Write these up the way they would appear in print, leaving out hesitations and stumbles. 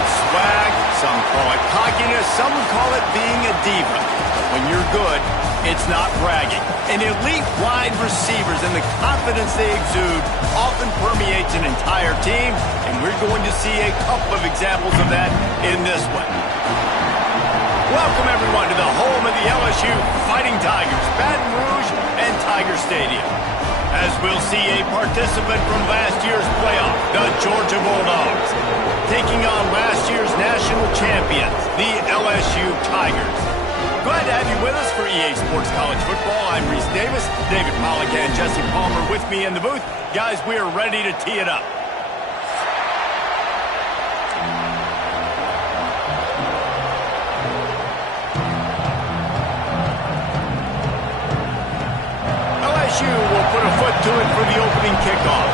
it swag, some call it cockiness, some would call it being a diva. But when you're good, it's not bragging. And elite wide receivers and the confidence they exude often permeates an entire team, and we're going to see a couple of examples of that in this one. Welcome, everyone, to the home of the LSU Fighting Tigers, Baton Rouge and Tiger Stadium. As we'll see a participant from last year's playoff, the Georgia Bulldogs, taking on last year's national champions, the LSU Tigers. Glad to have you with us for EA Sports College Football. I'm Reese Davis, David Pollack and Jesse Palmer with me in the booth. Guys, we are ready to tee it up. LSU will put a foot to it for the opening kickoff.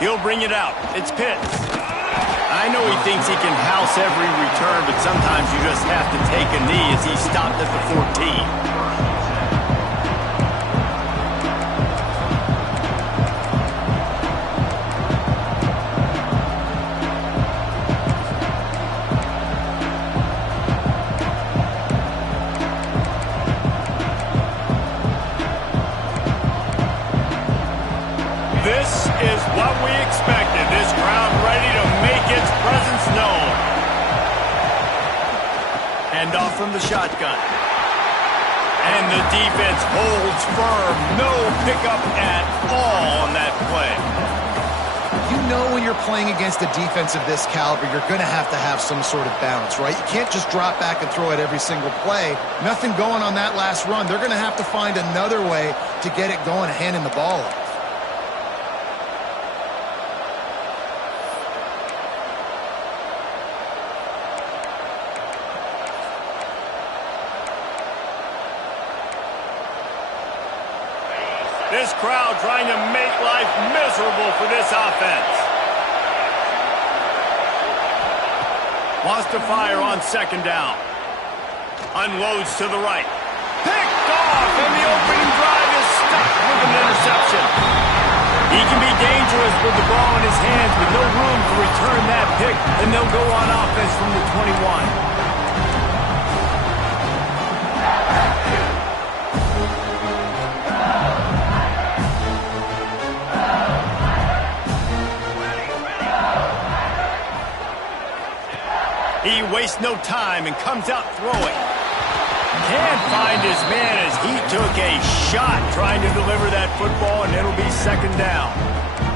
He'll bring it out. It's Pitts. I know he thinks he can house every return, but sometimes you just have to take a knee as he stopped at the 14. This is what we expected. This crowd ready to make its presence known. Hand off from the shotgun. And the defense holds firm. No pickup at all on that play. You know when you're playing against a defense of this caliber, you're going to have some sort of balance, right? You can't just drop back and throw it every single play. Nothing going on that last run. They're going to have to find another way to get it going and handing the ball off. This crowd trying to make life miserable for this offense. Wants to fire on second down. Unloads to the right. Picked off, and the opening drive is stuck with an interception. He can be dangerous with the ball in his hands with no room to return that pick, and they'll go on offense from the 21. He wastes no time and comes out throwing. Can't find his man as he took a shot trying to deliver that football, and it'll be second down.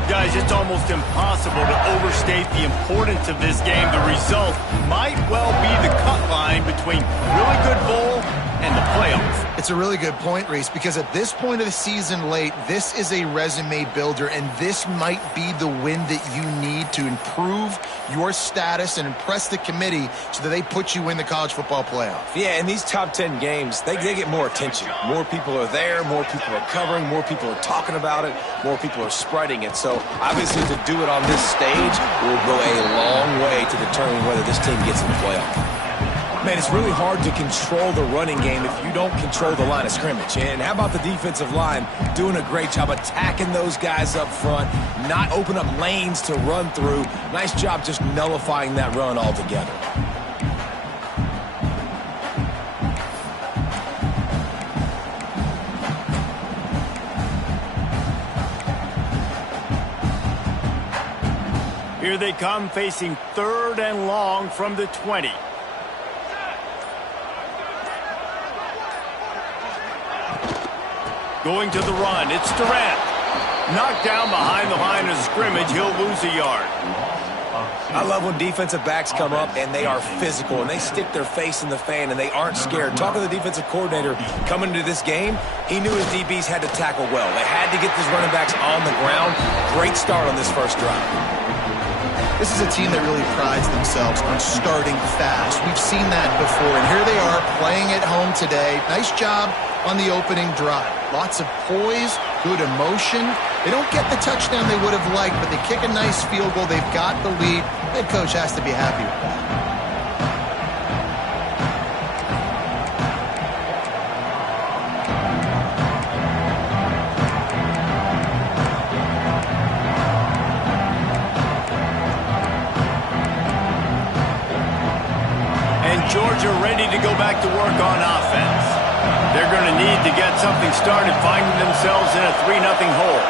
Guys, it's almost impossible to overstate the importance of this game. The result might well be the cut line between really good bowl and the playoffs. It's a really good point, Reese, because at this point of the season late, this is a resume builder, and this might be the win that you need to improve your status and impress the committee so that they put you in the college football playoff. Yeah, in these top 10 games, they get more attention. More people are there, more people are covering, more people are talking about it, more people are spreading it. So, obviously, to do it on this stage will go a long way to determine whether this team gets in the playoff. Man, it's really hard to control the running game if you don't control the line of scrimmage. And how about the defensive line doing a great job attacking those guys up front, not open up lanes to run through. Nice job just nullifying that run altogether. Here they come facing third and long from the 20. Going to the run, it's Durant. Knocked down behind the line of scrimmage, he'll lose a yard. I love when defensive backs come up and they are physical and they stick their face in the fan and they aren't scared. Talking to the defensive coordinator coming into this game, he knew his DBs had to tackle well. They had to get these running backs on the ground. Great start on this first drive. This is a team that really prides themselves on starting fast. We've seen that before, and here they are playing at home today. Nice job on the opening drive. Lots of poise, good emotion. They don't get the touchdown they would have liked, but they kick a nice field goal. They've got the lead. Head coach has to be happy with that. to get something started, finding themselves in a 3-0 hole.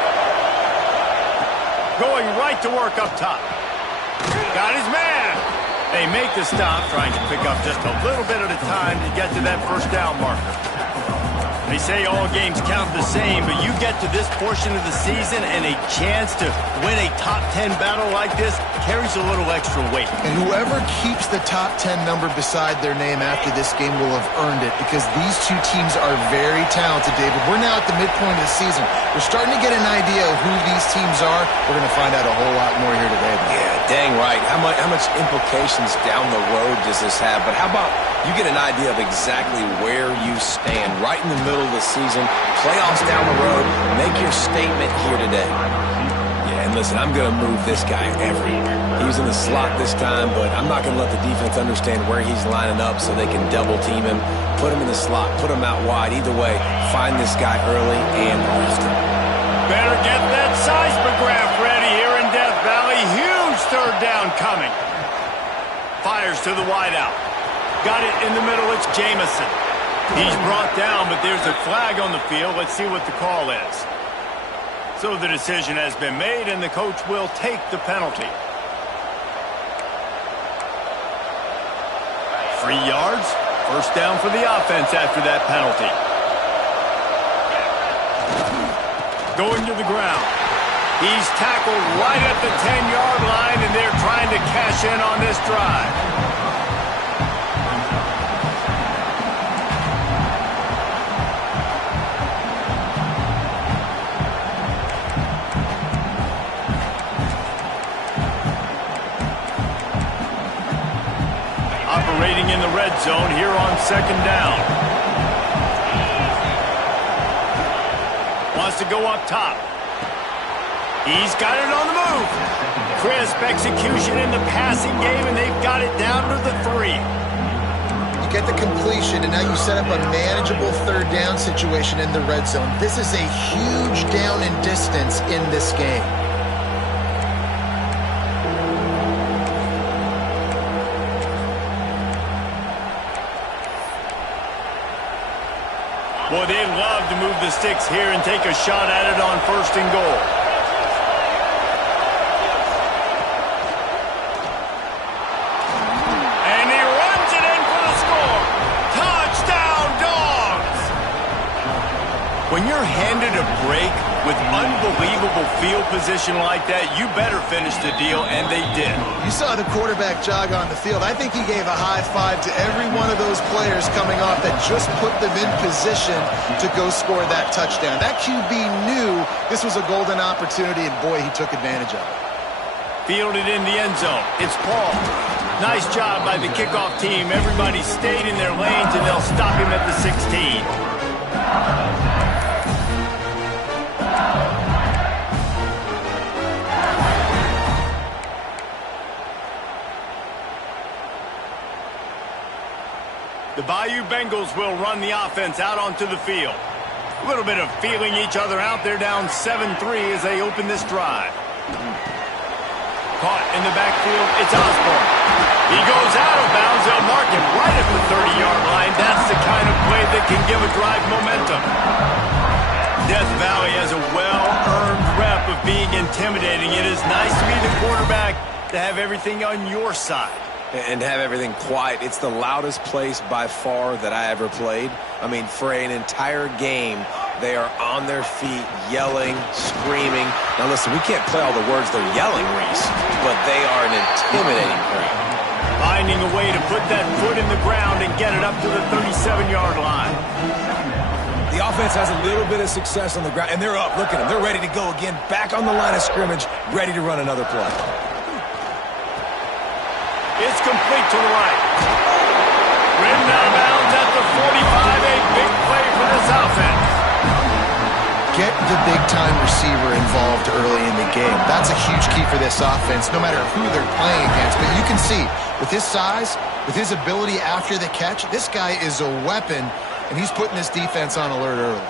Going right to work up top. Got his man. They make the stop, trying to pick up just a little bit at a time to get to that first down marker. They say all games count the same, but you get to this portion of the season and a chance to win a top 10 battle like this carries a little extra weight. And whoever keeps the top 10 number beside their name after this game will have earned it, because these two teams are very talented, David. We're now at the midpoint of the season. We're starting to get an idea of who these teams are. We're going to find out a whole lot more here today. Yeah, dang right. How much implications down the road does this have? But how about you get an idea of exactly where you stand right in the middle of the season, playoffs down the road, make your statement here today. Yeah, and listen, I'm going to move this guy everywhere. He was in the slot this time, but I'm not going to let the defense understand where he's lining up so they can double team him, put him in the slot, put him out wide. Either way, find this guy early and often. Better get that seismograph ready here in Death Valley. Huge third down coming. Fires to the wideout. Got it in the middle. It's Jamison. He's brought down, but there's a flag on the field. Let's see what the call is. So the decision has been made, and the coach will take the penalty. 3 yards. First down for the offense after that penalty. Going to the ground. He's tackled right at the 10-yard line, and they're trying to cash in on this drive. Operating in the red zone here on second down. Wants to go up top. He's got it on the move. Crisp execution in the passing game, and they've got it down to the 3. You get the completion, and now you set up a manageable third down situation in the red zone. This is a huge down in distance in this game. Boy, they'd love to move the sticks here and take a shot at it on first and goal. And he runs it in for the score. Touchdown, Dogs! When you're handed a break with unbelievable field position like that, you better finish the deal, and they did. You saw the quarterback jog on the field. I think he gave a high five to every one of those players coming off that just put them in position to go score that touchdown. That QB knew this was a golden opportunity, and boy, he took advantage of it. Fielded in the end zone. It's Paul. Nice job by the kickoff team. Everybody stayed in their lanes, and they'll stop him at the 16. The Bayou Bengals will run the offense out onto the field. A little bit of feeling each other out. They're down 7-3 as they open this drive. Caught in the backfield. It's Osborne. He goes out of bounds. They'll mark him right at the 30-yard line. That's the kind of play that can give a drive momentum. Death Valley has a well-earned rep of being intimidating. It is nice to be the quarterback, to have everything on your side. And have everything quiet. It's the loudest place by far that I ever played. I mean, for an entire game, they are on their feet, yelling, screaming. Now, listen, we can't play all the words they're yelling, Reese, but they are an intimidating crowd. Finding a way to put that foot in the ground and get it up to the 37-yard line. The offense has a little bit of success on the ground, and they're up. Look at them. They're ready to go again, back on the line of scrimmage, ready to run another play. It's complete to the right. Ridden out of bounds at the 45. A big play for this offense. Get the big-time receiver involved early in the game. That's a huge key for this offense, no matter who they're playing against. But you can see, with his size, with his ability after the catch, this guy is a weapon, and he's putting this defense on alert early.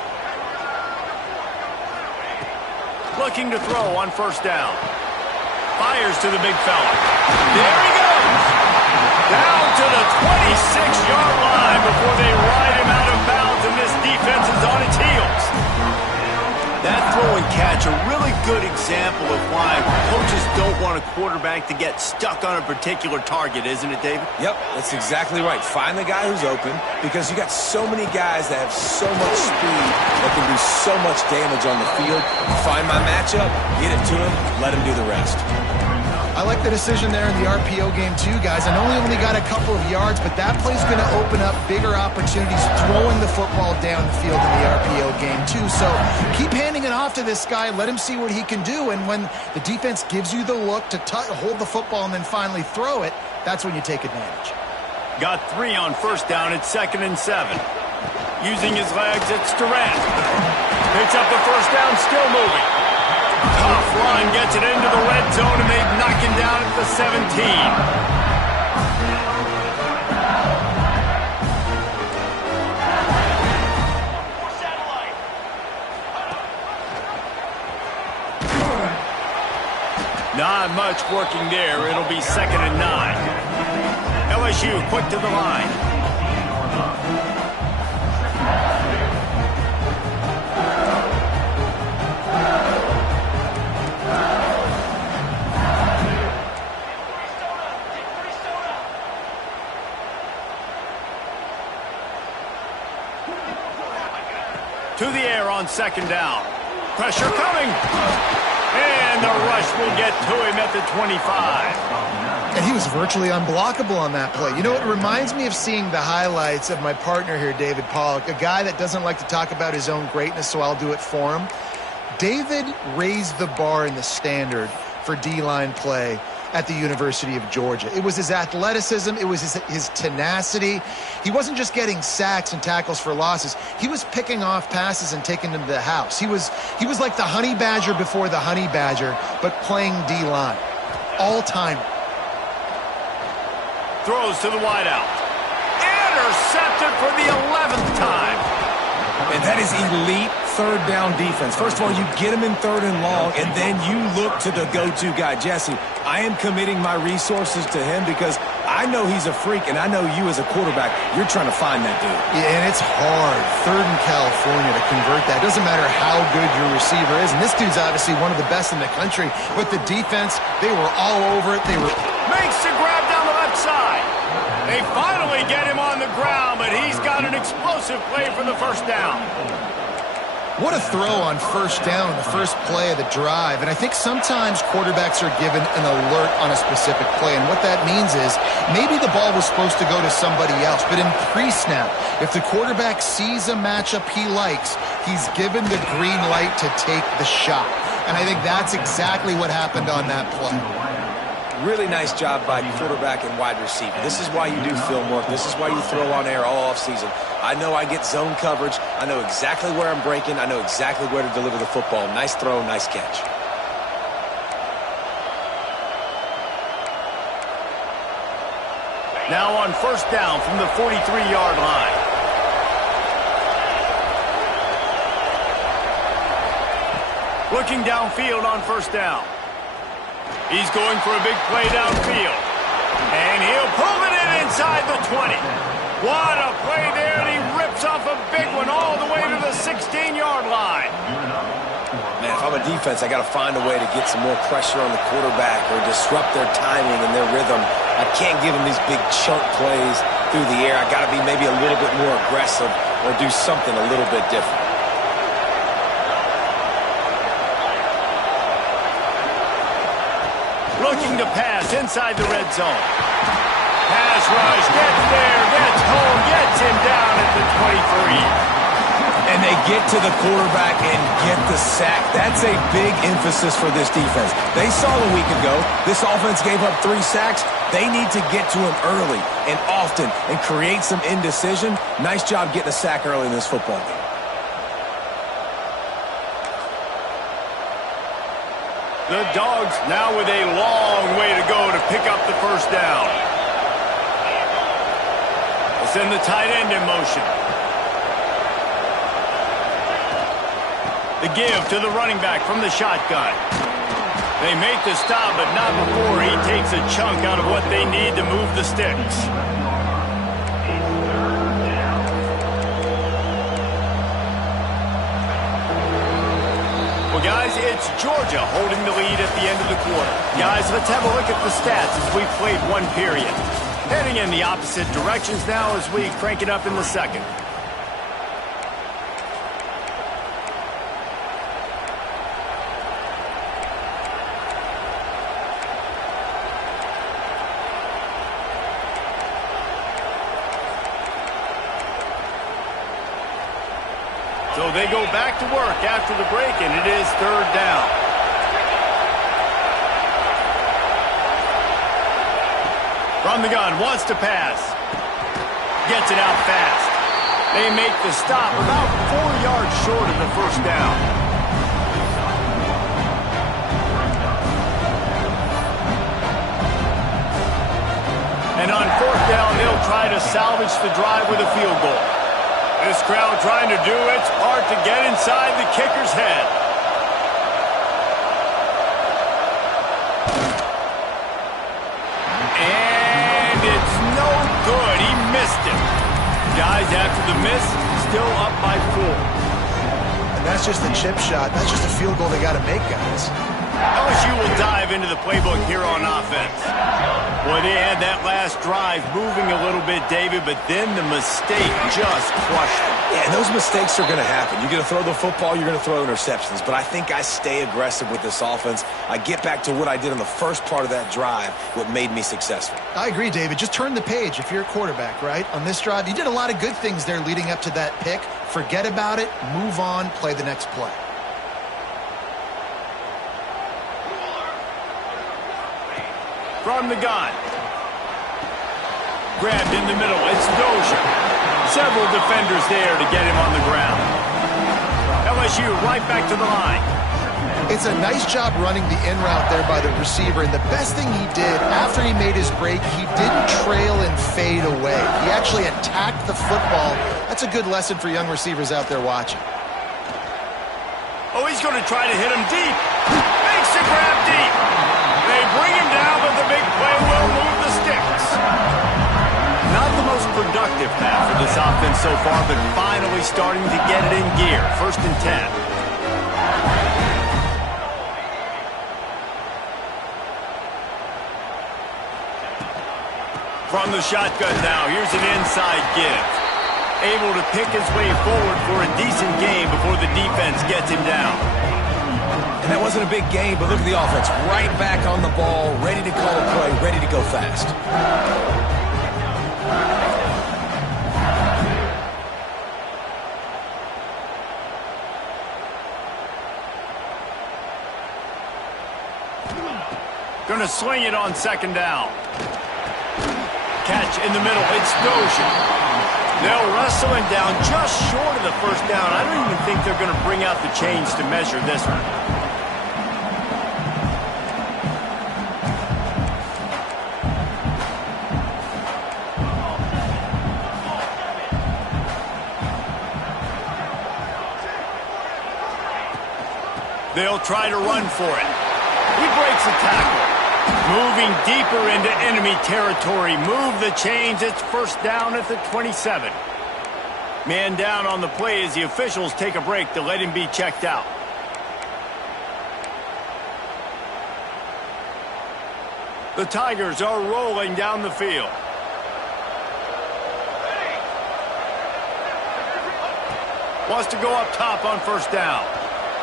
Looking to throw on first down. Fires to the big fella. There he goes. Down to the 26-yard line before they ride him out of bounds, and this defense is on good example of why coaches don't want a quarterback to get stuck on a particular target, isn't it, David? Yep, that's exactly right. Find the guy who's open, because you got so many guys that have so much speed that can do so much damage on the field. Find my matchup, get it to him, let him do the rest. I like the decision there in the RPO game too, guys. I know he only got a couple of yards, but that play's going to open up bigger opportunities throwing the football down the field in the RPO game too. So keep handing it off to this guy. Let him see what he can do. And when the defense gives you the look to hold the football and then finally throw it, that's when you take advantage. Got 3 on first down at 2nd and 7. Using his legs, it's Durant. Picks up the first down, still moving. Tough run, gets it into the red zone, and they knock him down at the 17. Not much working there. It'll be 2nd and 9. LSU quick to the line. To the air on 2nd down. Pressure coming. And the rush will get to him at the 25. And he was virtually unblockable on that play. You know, it reminds me of seeing the highlights of my partner here, David Pollock, a guy that doesn't like to talk about his own greatness, so I'll do it for him. David raised the bar in the standard for D-line play at the University of Georgia. It was his athleticism. It was his tenacity. He wasn't just getting sacks and tackles for losses. He was picking off passes and taking them to the house. He was like the honey badger before the honey badger, but playing D-line. All-time. Throws to the wideout. Intercepted for the 11th time. And that is elite third down defense. First of all, you get him in 3rd and long, and then you look to the go-to guy. Jesse, I am committing my resources to him because I know he's a freak, and I know you as a quarterback, you're trying to find that dude. Yeah, and it's hard, 3rd in California, to convert that. It doesn't matter how good your receiver is, and this dude's obviously one of the best in the country, but the defense, they were all over it. Makes the grab down the left side. They finally get him on the ground, but he's got an explosive play for the first down. What a throw on first down, the first play of the drive. And I think sometimes quarterbacks are given an alert on a specific play. And what that means is maybe the ball was supposed to go to somebody else. But in pre-snap, if the quarterback sees a matchup he likes, he's given the green light to take the shot. And I think that's exactly what happened on that play. Really nice job by quarterback and wide receiver. This is why you do film work. This is why you throw on air all offseason. I know I get zone coverage. I know exactly where I'm breaking. I know exactly where to deliver the football. Nice throw, nice catch. Now on first down from the 43-yard line. Looking downfield on first down. He's going for a big play downfield. And he'll pull it in inside the 20. What a play there, and he rips off a big one all the way to the 16-yard line. Man, if I'm a defense, I got to find a way to get some more pressure on the quarterback or disrupt their timing and their rhythm. I can't give them these big chunk plays through the air. I got to be maybe a little bit more aggressive or do something a little bit different. Looking to pass inside the red zone. Pass rush, gets there, gets home, gets him down at the 23. And they get to the quarterback and get the sack. That's a big emphasis for this defense. They saw a week ago, this offense gave up 3 sacks. They need to get to him early and often and create some indecision. Nice job getting a sack early in this football game. The Dogs now with a long way to go to pick up the first down. They'll send the tight end in motion. The give to the running back from the shotgun. They make the stop, but not before he takes a chunk out of what they need to move the sticks. Well, guys, it's Georgia holding the lead at the end of the quarter. Guys, let's have a look at the stats as we played one period. Heading in the opposite directions now as we crank it up in the second. So they go back to work after the break, and it is third down. From the gun, wants to pass. Gets it out fast. They make the stop about 4 yards short of the first down. And on fourth down, they'll try to salvage the drive with a field goal. This crowd trying to do its part to get inside the kicker's head. And it's no good. He missed it. Guys, after the miss, still up by 4. And that's just a chip shot. That's just a field goal they got to make, guys. LSU will dive into the playbook here on offense. Well, they had that last drive moving a little bit, David, but then the mistake just crushed them. Yeah, those mistakes are going to happen. You're going to throw the football, you're going to throw interceptions. But I think I stay aggressive with this offense. I get back to what I did in the first part of that drive, what made me successful. I agree, David. Just turn the page if you're a quarterback, right? On this drive, you did a lot of good things there leading up to that pick. Forget about it, move on, play the next play. From the gun. Grabbed in the middle. It's Dozier. Several defenders there to get him on the ground. LSU right back to the line. It's a nice job running the in route there by the receiver. And the best thing he did after he made his break, he didn't trail and fade away. He actually attacked the football. That's a good lesson for young receivers out there watching. Oh, he's going to try to hit him deep. Makes the grab deep. They bring him down, but the big play will move the sticks. Not the most productive half of this offense so far, but finally starting to get it in gear. 1st and 10. From the shotgun now, here's an inside give. Able to pick his way forward for a decent gain before the defense gets him down. And that wasn't a big game, but look at the offense. Right back on the ball, ready to call a play, ready to go fast. Going to swing it on 2nd down. Catch in the middle. It's Dozier. They'll wrestle him down just short of the 1st down. I don't even think they're going to bring out the chains to measure this one. They'll try to run for it. He breaks a tackle. Moving deeper into enemy territory. Move the chains. It's 1st down at the 27. Man down on the play as the officials take a break to let him be checked out. The Tigers are rolling down the field. Wants to go up top on 1st down.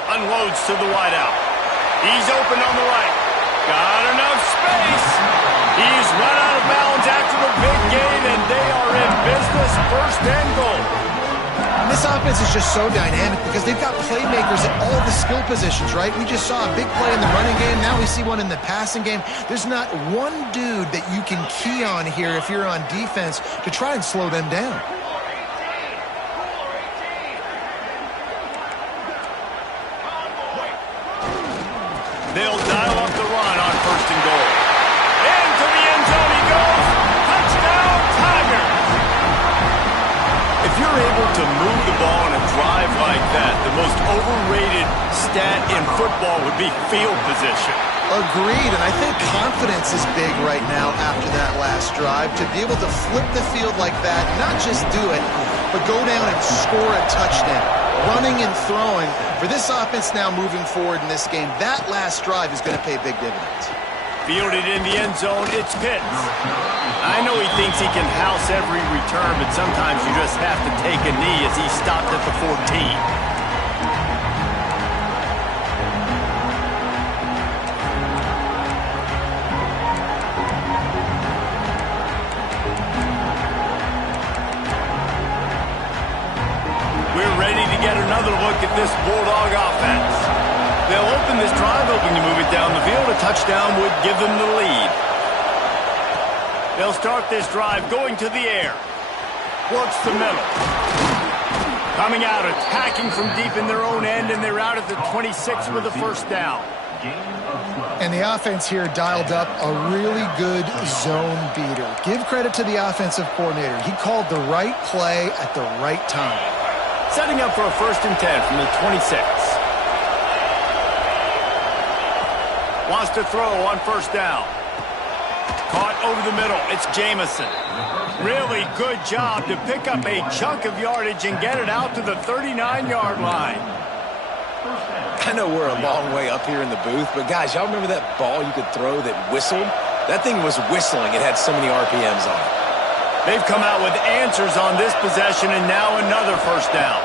Unloads to the wideout. He's open on the right. Got enough space. He's run out of bounds after the big gain, and they are in business. 1st and goal. And this offense is just so dynamic because they've got playmakers at all the skill positions, right? We just saw a big play in the running game. Now we see one in the passing game. There's not one dude that you can key on here if you're on defense to try and slow them down. They'll dial up the run on 1st and goal. Into the end zone he goes. Touchdown, Tigers. If you're able to move the ball in a drive like that, the most overrated stat in football would be field position. Agreed, and I think confidence is big right now after that last drive. To be able to flip the field like that, not just do it, but go down and score a touchdown. running and throwing. For this offense now moving forward in this game, that last drive is going to pay big dividends. Fielded in the end zone, it's Pitts. I know he thinks he can house every return, but sometimes you just have to take a knee as he stopped at the 14. Get another look at this Bulldog offense. They'll open this drive, hoping to move it down the field. A touchdown would give them the lead. They'll start this drive going to the air. Works the middle. Coming out, attacking from deep in their own end, and they're out at the 26 with a first down. And the offense here dialed up a really good zone beater. Give credit to the offensive coordinator. He called the right play at the right time. Setting up for a 1st and 10 from the 26. Wants to throw on 1st down. Caught over the middle. It's Jamison. Really good job to pick up a chunk of yardage and get it out to the 39-yard line. I know we're a long way up here in the booth, but guys, y'all remember that ball you could throw that whistled? That thing was whistling. It had so many RPMs on it. They've come out with answers on this possession, and now another 1st down.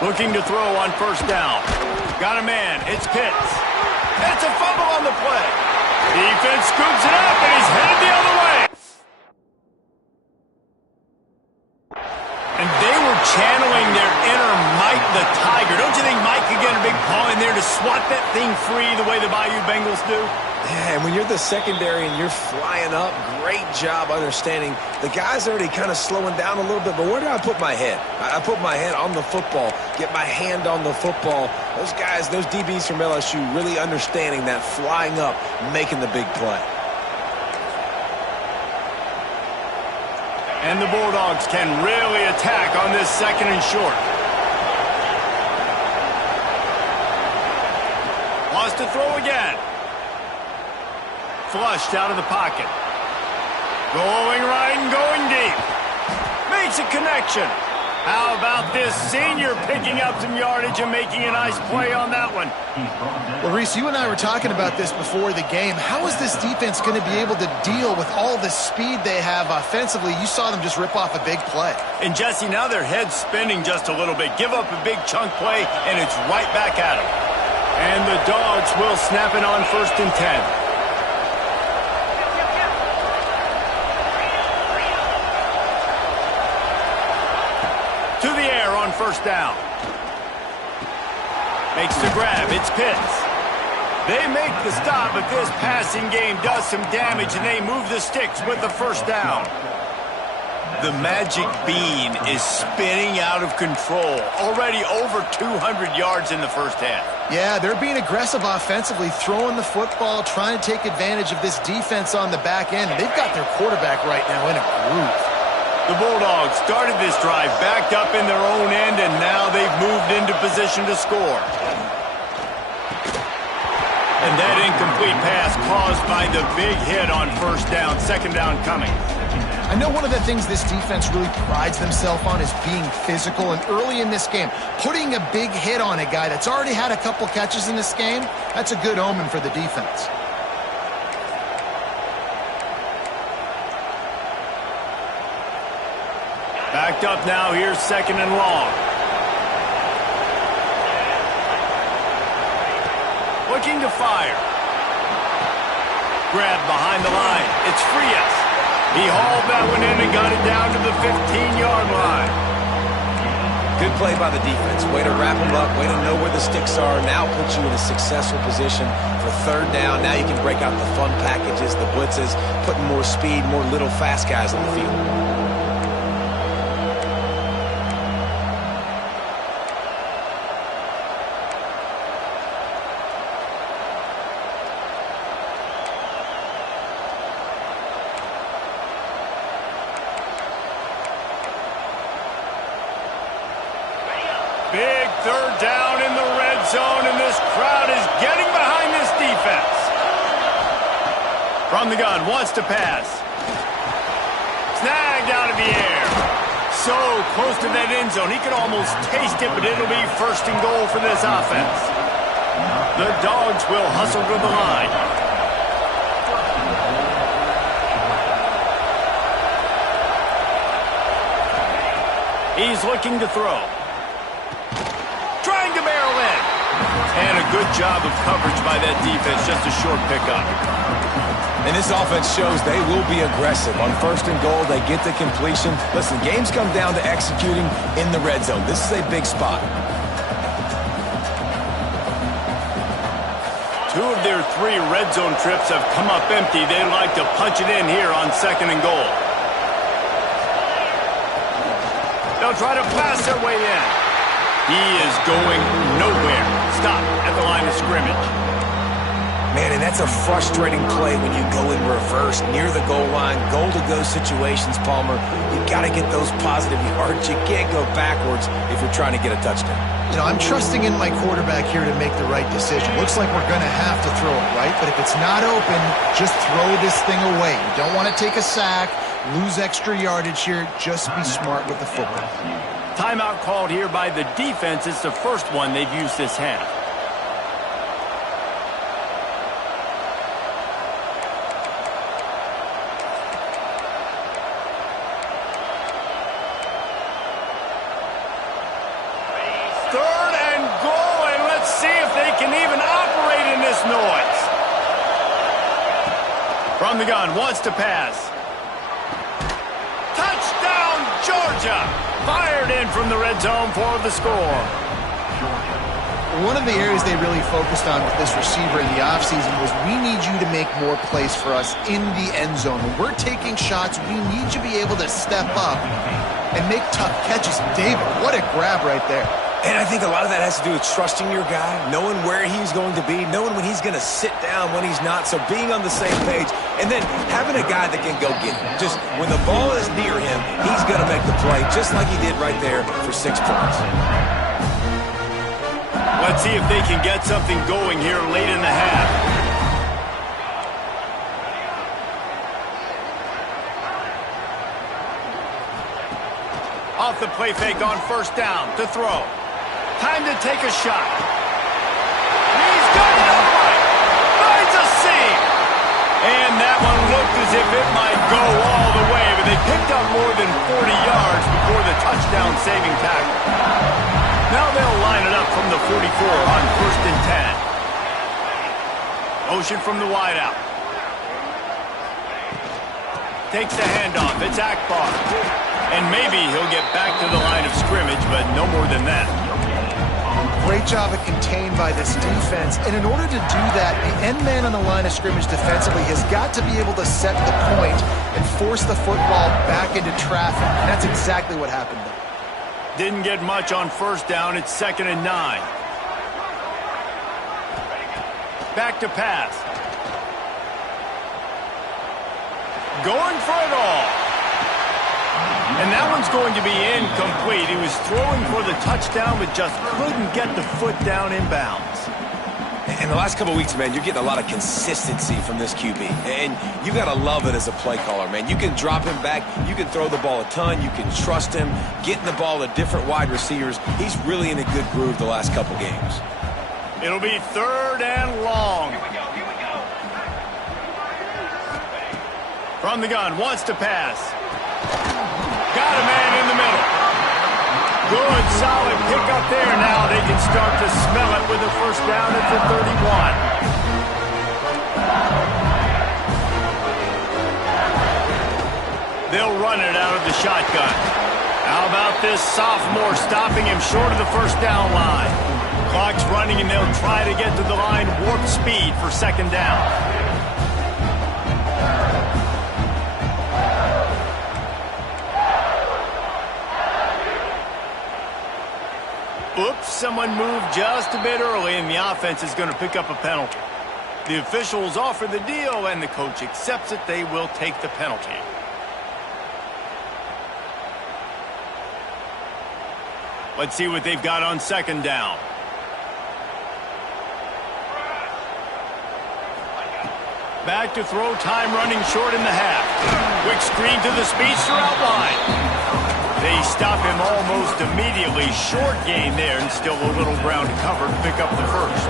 Looking to throw on 1st down. Got a man. It's Pitts. It's a fumble on the play. Defense scoops it up, and he's headed the other way. And they were channeling their inner Mike the Tiger. Don't you think Mike could get a big paw in there to swat that thing free the way the Bayou Bengals do? Yeah, and when you're the secondary and you're flying up, great job understanding. The guy's already kind of slowing down a little bit, but where do I put my head? I put my head on the football, get my hand on the football. Those guys, those DBs from LSU really understanding that flying up, making the big play. And the Bulldogs can really attack on this 2nd and short. Wants to throw again. Flushed out of the pocket. Going right and going deep. Makes a connection. How about this senior picking up some yardage and making a nice play on that one? Well, Reese, you and I were talking about this before the game. How is this defense going to be able to deal with all the speed they have offensively? You saw them just rip off a big play. And, Jesse, now their head's spinning just a little bit. Give up a big chunk play, and it's right back at them. And the Dogs will snap it on 1st and 10. To the air on 1st down. Makes the grab. It's Pitts. They make the stop, but this passing game does some damage, and they move the sticks with the 1st down. The magic bean is spinning out of control. Already over 200 yards in the 1st half. Yeah, they're being aggressive offensively, throwing the football, trying to take advantage of this defense on the back end. They've got their quarterback right now in a groove. The Bulldogs started this drive backed up in their own end, and now they've moved into position to score. And that incomplete pass caused by the big hit on 1st down, 2nd down coming. I know one of the things this defense really prides themselves on is being physical, and early in this game, putting a big hit on a guy that's already had a couple catches in this game, that's a good omen for the defense. Backed up now, here's 2nd and long. Looking to fire. Grab behind the line. It's Frias. He hauled that one in and got it down to the 15-yard line. Good play by the defense. Way to wrap them up. Way to know where the sticks are. Now put you in a successful position for 3rd down. Now you can break out the fun packages, the blitzes, putting more speed, more little fast guys on the field. Big 3rd down in the red zone, and this crowd is getting behind this defense. From the gun, wants to pass. Snagged out of the air. so close to that end zone. He can almost taste it, but it'll be first and goal for this offense. The Dogs will hustle to the line. He's looking to throw. Trying to barrel in. And a good job of coverage by that defense. Just a short pickup. And this offense shows they will be aggressive. On first and goal, they get the completion. Listen, games come down to executing in the red zone. This is a big spot. 2 of their 3 red zone trips have come up empty. They'd like to punch it in here on second and goal. They'll try to pass their way in. He is going nowhere. Stop at the line of scrimmage. Man, and that's a frustrating play when you go in reverse near the goal line. Goal-to-go situations, Palmer. You got to get those positive yards. You can't go backwards if you're trying to get a touchdown. You know, I'm trusting in my quarterback here to make the right decision. Looks like we're going to have to throw it, right? But if it's not open, just throw this thing away. You don't want to take a sack, lose extra yardage here. Just be smart with the football. Timeout called here by the defense. It's the first one they've used this half. Third and goal, and let's see if they can even operate in this noise. From the gun, wants to pass. Touchdown, Georgia! Fired in from the red zone for the score. One of the areas they really focused on with this receiver in the offseason was we need you to make more plays for us in the end zone. When we're taking shots, we need you to be able to step up and make tough catches. David, what a grab right there. And I think a lot of that has to do with trusting your guy, knowing where he's going to be, knowing when he's going to sit down, when he's not, so being on the same page, and then having a guy that can go get him. Just when the ball is near him, he's going to make the play, just like he did right there for 6 points. Let's see if they can get something going here late in the half. Off the play fake on first down to throw. Time to take a shot. He's got it all right. Finds a seam. And that one looked as if it might go all the way, but they picked up more than 40 yards before the touchdown-saving tackle. Now they'll line it up from the 44 on first and 10. Motion from the wideout. Takes the handoff. It's Akbar. And maybe he'll get back to the line of scrimmage, but no more than that. Great job of contained by this defense. And in order to do that, the end man on the line of scrimmage defensively has got to be able to set the point and force the football back into traffic. And that's exactly what happened there. Didn't get much on first down. It's 2nd and 9. Back to pass. Going for it all. And that one's going to be incomplete. He was throwing for the touchdown, but just couldn't get the foot down in bounds. In the last couple of weeks, man, you're getting a lot of consistency from this QB. And you got to love it as a play caller, man. You can drop him back. You can throw the ball a ton. You can trust him, getting the ball to different wide receivers. He's really in a good groove the last couple games. It'll be 3rd and long. From the gun, wants to pass. Got a man in the middle. Good, solid pickup there. Now they can start to smell it with a first down at the 31. They'll run it out of the shotgun. How about this sophomore stopping him short of the first down line? Clock's running, and they'll try to get to the line warp speed for 2nd down. Oops, someone moved just a bit early, and the offense is going to pick up a penalty. The officials offer the deal, and the coach accepts it. They will take the penalty. Let's see what they've got on 2nd down. Back to throw, time running short in the half. Quick screen to the speedster out wide. They stop him almost immediately. Short gain there, and still a little ground to cover to pick up the first.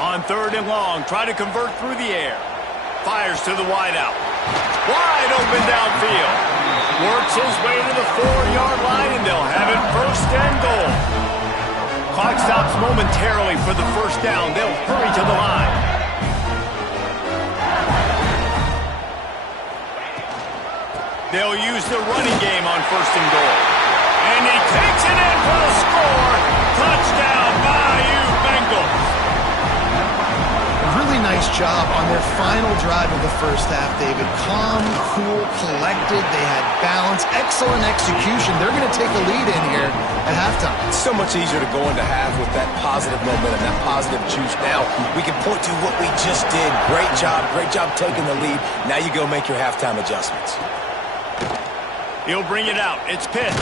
On 3rd and long, try to convert through the air. Fires to the wideout. Wide open downfield. Works his way to the 4-yard line, and they'll have it 1st and goal. Clock stops momentarily for the first down. They'll hurry to the line. They'll use the running game on 1st and goal. And he takes it in for the score. Touchdown, Bayou Bengals. Really nice job on their final drive of the first half, David. Calm, cool, collected. They had balance, excellent execution. They're going to take a lead in here at halftime. It's so much easier to go into half with that positive momentum, that positive juice. Now we can point to what we just did. Great job taking the lead. Now you go make your halftime adjustments. He'll bring it out. It's Pitts.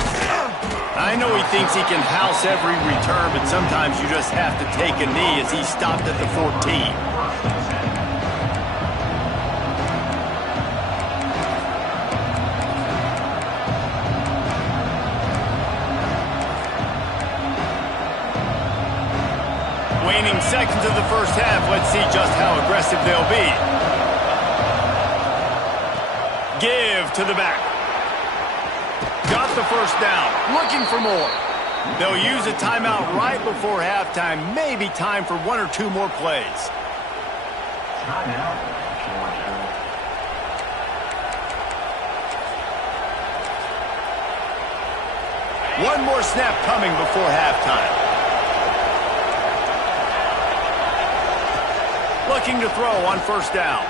I know he thinks he can house every return, but sometimes you just have to take a knee as he stopped at the 14. Waning seconds of the first half. Let's see just how aggressive they'll be. Give to the back. Got the first down. Looking for more. They'll use a timeout right before halftime. Maybe time for 1 or 2 more plays. One more snap coming before halftime. Looking to throw on 1st down.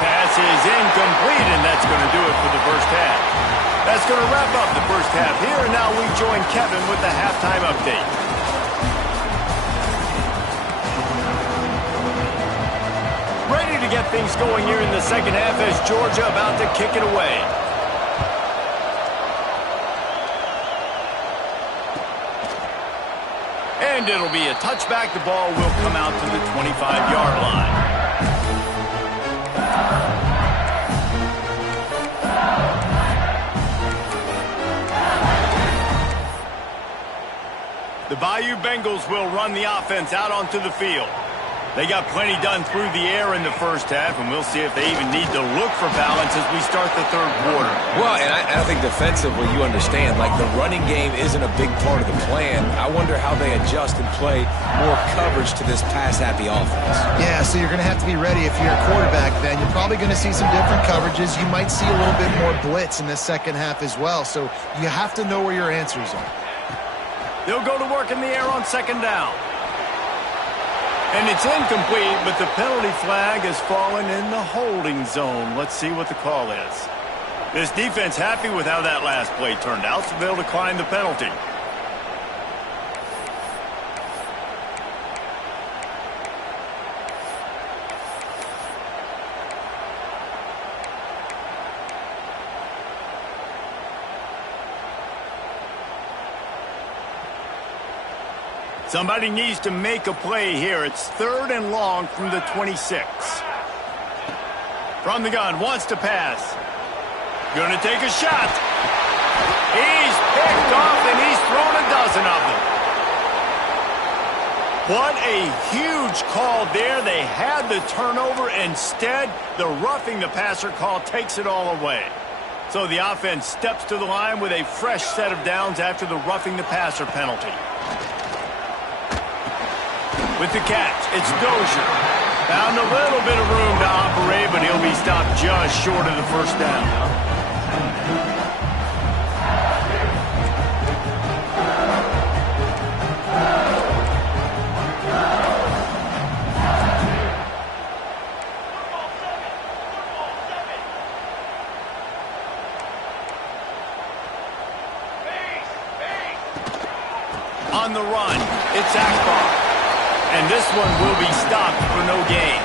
Pass is incomplete, and that's going to do it for the first half. That's going to wrap up the first half here, and now we join Kevin with the halftime update. Ready to get things going here in the second half as Georgia about to kick it away. And it'll be a touchback. The ball will come out to the 25-yard line. The Bayou Bengals will run the offense out onto the field. They got plenty done through the air in the first half, and we'll see if they even need to look for balance as we start the 3rd quarter. Well, and I think defensively, you understand, like the running game isn't a big part of the plan. I wonder how they adjust and play more coverage to this pass-happy offense. Yeah, so you're going to have to be ready if you're a quarterback then. You're probably going to see some different coverages. You might see a little bit more blitz in the second half as well, so you have to know where your answers are. They'll go to work in the air on 2nd down. And it's incomplete, but the penalty flag has fallen in the holding zone. Let's see what the call is. This defense happy with how that last play turned out, so they'll decline the penalty. Somebody needs to make a play here. It's 3rd and long from the 26. From the gun, wants to pass. Gonna take a shot. He's picked off, and he's thrown a dozen of them. What a huge call there. They had the turnover. Instead, the roughing the passer call takes it all away. So the offense steps to the line with a fresh set of downs after the roughing the passer penalty. With the catch, it's Dozier. Found a little bit of room to operate, but he'll be stopped just short of the first down. On the run, it's Akbar. And this one will be stopped for no gain.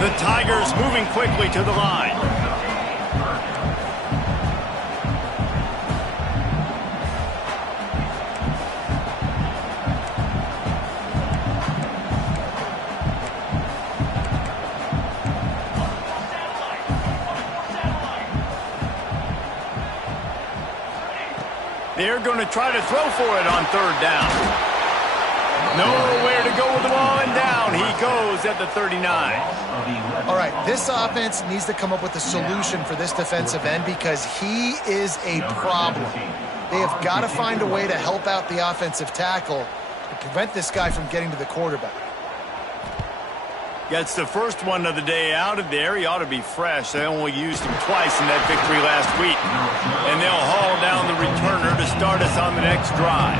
The Tigers moving quickly to the line. They're going to try to throw for it on third down. Nowhere to go with the ball, and down he goes at the 39. All right, this offense needs to come up with a solution for this defensive end because he is a problem. They have got to find a way to help out the offensive tackle to prevent this guy from getting to the quarterback. Gets the first one of the day out of there. He ought to be fresh. They only used him twice in that victory last week. And they'll haul down the returner to start us on the next drive.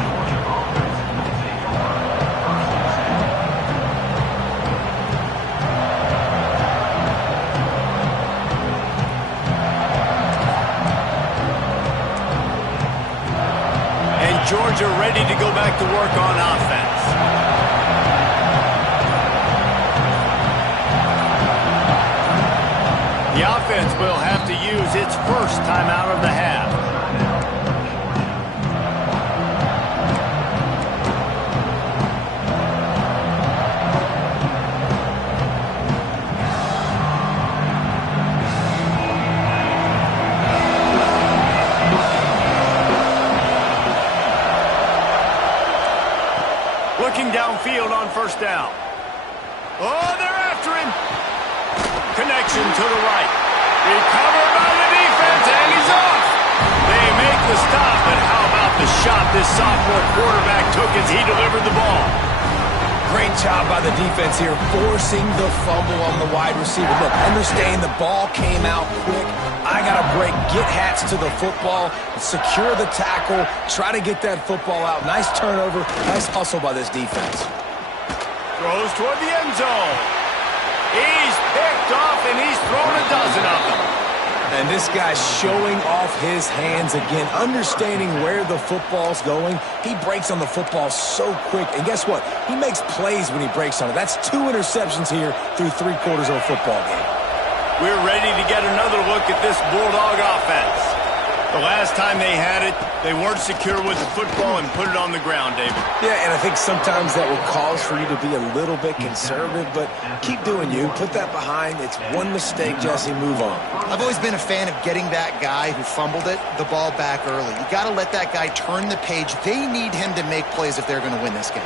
And Georgia ready to go back to work on offense. The offense will have to use its first timeout of the half. Looking downfield on first down. Oh, they're after him. Connection to the right. Recovered by the defense, and he's off. They make the stop, but how about the shot this sophomore quarterback took as he delivered the ball? Great job by the defense here, forcing the fumble on the wide receiver. Look, understand the ball came out quick. I got to break, get hats to the football, secure the tackle, try to get that football out. Nice turnover, nice hustle by this defense. Throws toward the end zone. He's picked off, and he's thrown a dozen of them. And this guy's showing off his hands again, understanding where the football's going. He breaks on the football so quick. And guess what? He makes plays when he breaks on it. That's 2 interceptions here through 3 quarters of a football game. We're ready to get another look at this Bulldog offense. The last time they had it, they weren't secure with the football and put it on the ground, David. Yeah, and I think sometimes that will cause for you to be a little bit conservative, but keep doing you. Put that behind. It's one mistake, Jesse. Move on. I've always been a fan of getting that guy who fumbled it, the ball back early. You got to let that guy turn the page. They need him to make plays if they're going to win this game.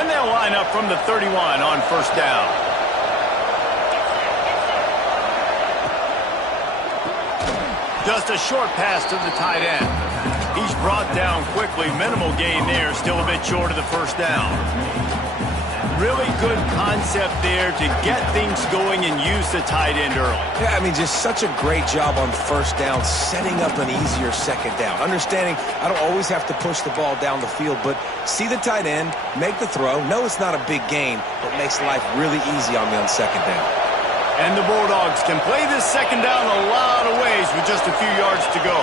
And they'll line up from the 31 on first down. Just a short pass to the tight end. He's brought down quickly. Minimal gain there. Still a bit short of the first down. Really good concept there to get things going and use the tight end early. Yeah, I mean, just such a great job on first down, setting up an easier second down. Understanding I don't always have to push the ball down the field, but see the tight end, make the throw. No, it's not a big gain, but makes life really easy on me on second down. And the Bulldogs can play this second down a lot of ways with just a few yards to go.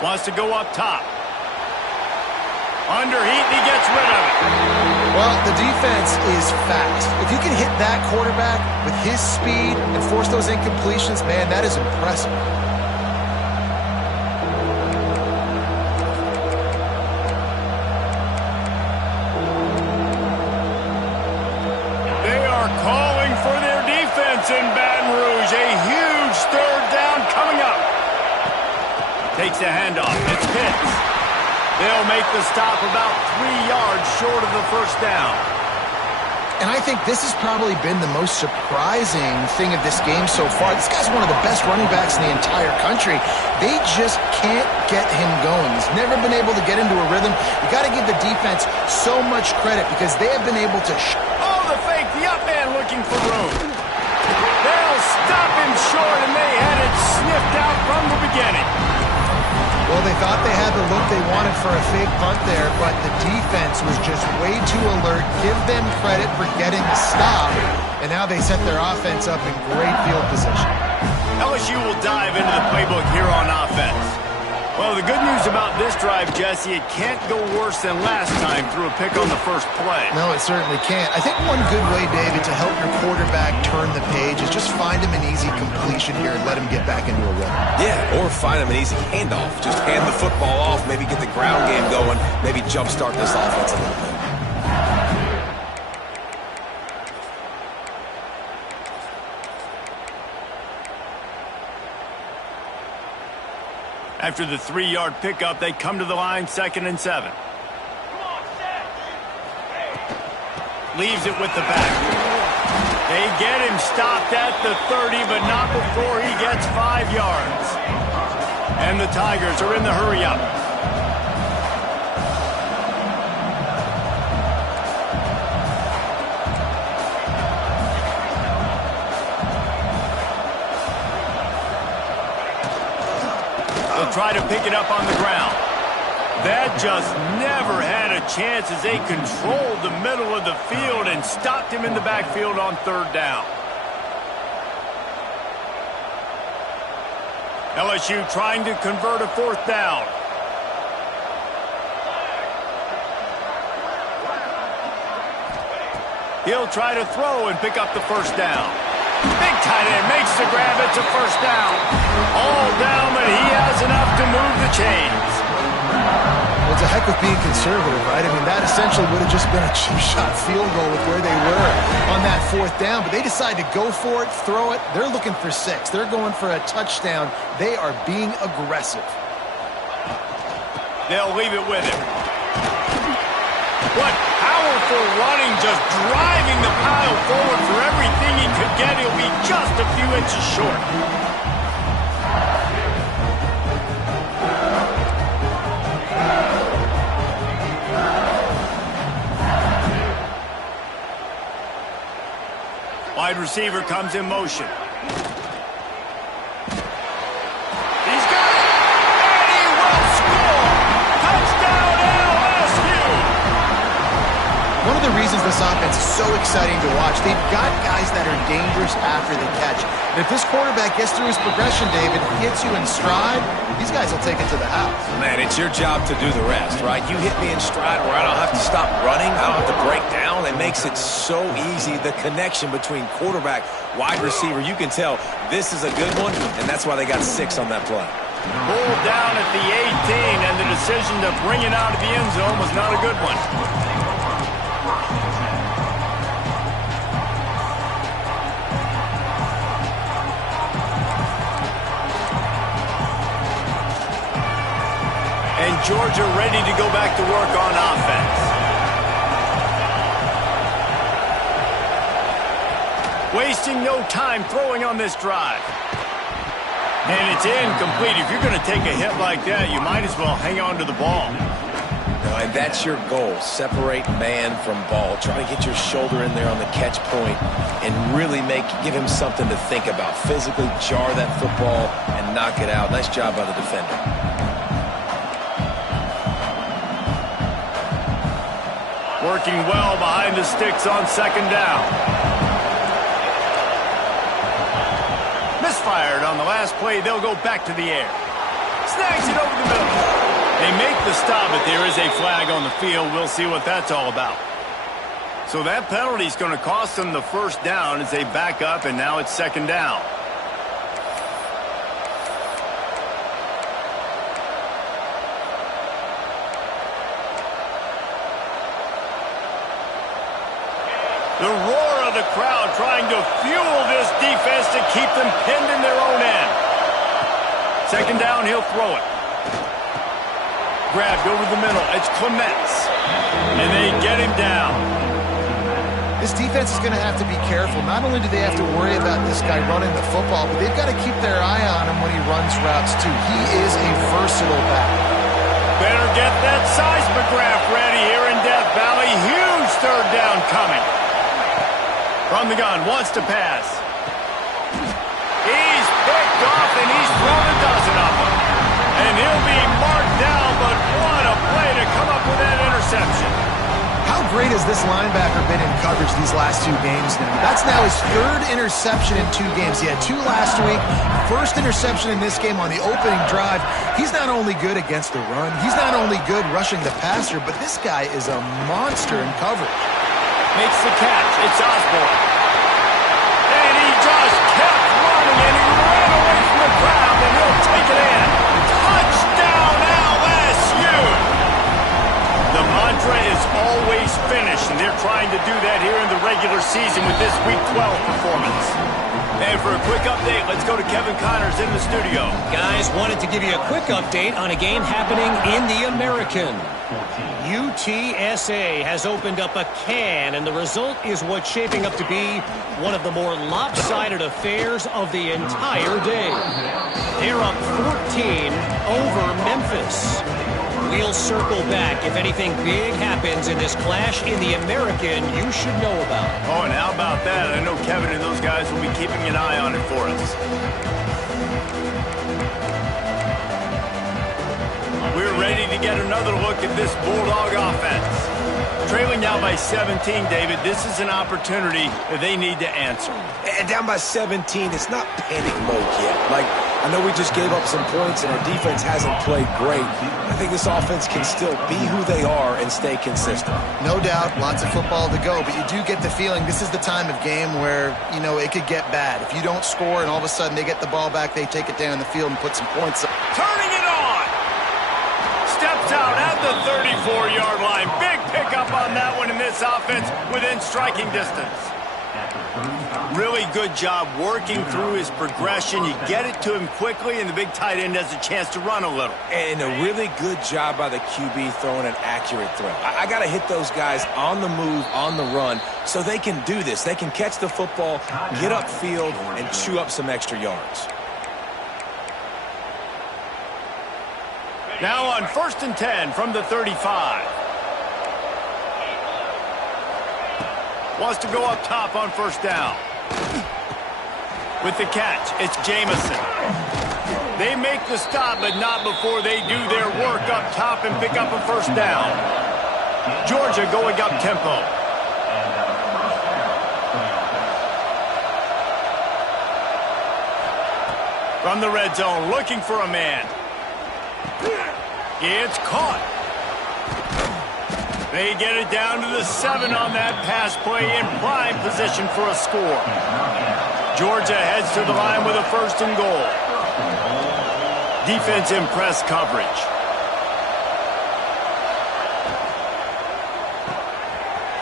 Wants to go up top. Under heat, and he gets rid of it. Well, the defense is fast. If you can hit that quarterback with his speed and force those incompletions, man, that is impressive. They are calling for their defense in Baton Rouge. A huge third down coming up. Takes a handoff. It's Pitts. They'll make the stop about 3 yards short of the first down. And I think this has probably been the most surprising thing of this game so far. This guy's one of the best running backs in the entire country. They just can't get him going. He's never been able to get into a rhythm. You got to give the defense so much credit because they have been able to... Oh, the fake. The up man looking for room. They'll stop him short, and they had it sniffed out from the beginning. Well, they thought they had the look they wanted for a fake punt there, but the defense was just way too alert. Give them credit for getting the stop, and now they set their offense up in great field position. LSU will dive into the playbook here on offense. Well, the good news about this drive, Jesse, it can't go worse than last time through a pick on the first play. No, it certainly can't. I think one good way, David, to help your quarterback turn the page is just find him an easy completion here and let him get back into a rhythm. Yeah, or find him an easy handoff. Just hand the football off, maybe get the ground game going, maybe jumpstart this offense a little bit. After the 3-yard pickup, they come to the line 2nd and 7. Leaves it with the back. They get him stopped at the 30, but not before he gets 5 yards. And the Tigers are in the hurry-up. They'll try to pick it up on the ground. That just never had a chance as they controlled the middle of the field and stopped him in the backfield on 3rd down. LSU trying to convert a 4th down. He'll try to throw and pick up the 1st down. Big tight end makes the grab. It's a 1st down. All down, but he has enough to move the chains. Well, it's a heck of being conservative, right? I mean, that essentially would have just been a chip-shot field goal with where they were on that 4th down. But they decide to go for it, throw it. They're looking for 6. They're going for a touchdown. They are being aggressive. They'll leave it with him. What powerful running, just driving the pile forward for everything he could get. He'll be just a few inches short. Wide receiver comes in motion. He's got it! And he will score! Touchdown LSU! One of the reasons this offense is so exciting to watch, they've got guys that are dangerous after the catch. And if this quarterback gets through his progression, David, hits you in stride, these guys will take it to the house. Man, it's your job to do the rest, right? You hit me in stride where I don't have to stop running. I don't have to break down. It makes it so easy. The connection between quarterback, wide receiver, you can tell this is a good one, and that's why they got 6 on that play. Pulled down at the 18, and the decision to bring it out of the end zone was not a good one. And Georgia ready to go back to work on offense. Wasting no time throwing on this drive. And it's incomplete. If you're going to take a hit like that, you might as well hang on to the ball. And that's your goal. Separate man from ball. Try to get your shoulder in there on the catch point and really give him something to think about. Physically jar that football and knock it out. Nice job by the defender. Working well behind the sticks on 2nd down. Misfired on the last play. They'll go back to the air. Snags it over the middle. They make the stop, but there is a flag on the field. We'll see what that's all about. So that penalty is going to cost them the 1st down as they back up, and now it's 2nd down. The roar of the crowd trying to fuel this defense to keep them pinned in their own end. 2nd down, he'll throw it. Grabbed over the middle. It's Clements. And they get him down. This defense is going to have to be careful. Not only do they have to worry about this guy running the football, but they've got to keep their eye on him when he runs routes, too. He is a versatile back. Better get that seismograph ready here in Death Valley. Huge 3rd down coming. From the gun, wants to pass. He's picked off, and he's thrown a dozen of them. And he'll be marked down, but what a play to come up with that interception. How great has this linebacker been in coverage these last 2 games now? That's now his 3rd interception in 2 games. He had 2 last week. 1st interception in this game on the opening drive. He's not only good against the run, he's not only good rushing the passer, but this guy is a monster in coverage. Makes the catch. It's Osborne. And he just kept running, and he ran away from the crowd, and he'll take it in. Touchdown LSU! The mantra is always is finished, and they're trying to do that here in the regular season with this Week 12 performance. And for a quick update, let's go to Kevin Connors in the studio. Guys, wanted to give you a quick update on a game happening in the American. UTSA has opened up a can, and the result is what's shaping up to be one of the more lopsided affairs of the entire day. They're up 14 over Memphis. We'll circle back if anything big happens in this clash in the American you should know about. Oh, and how about that? I know Kevin and those guys will be keeping an eye on it for us. We're ready to get another look at this Bulldog offense. Trailing now by 17, David, this is an opportunity that they need to answer. And down by 17, it's not panic mode yet. Like, I know we just gave up some points and our defense hasn't played great. I think this offense can still be who they are and stay consistent. No doubt, lots of football to go, but you do get the feeling this is the time of game where, you know, it could get bad. If you don't score and all of a sudden they get the ball back, they take it down the field and put some points up. Turning it on! Steps out at the 34-yard line. Big pickup on that one in this offense within striking distance. Really good job working through his progression. You get it to him quickly, and the big tight end has a chance to run a little. And a really good job by the QB throwing an accurate throw. I got to hit those guys on the move, on the run, so they can do this. They can catch the football, get upfield, and chew up some extra yards. Now on 1st and 10 from the 35. Wants to go up top on first down. With the catch, it's Jamison. They make the stop, but not before they do their work up top and pick up a first down. Georgia going up tempo. From the red zone, looking for a man. It's caught. They get it down to the 7 on that pass play in prime position for a score. Georgia heads to the line with a 1st and goal. Defense in press coverage.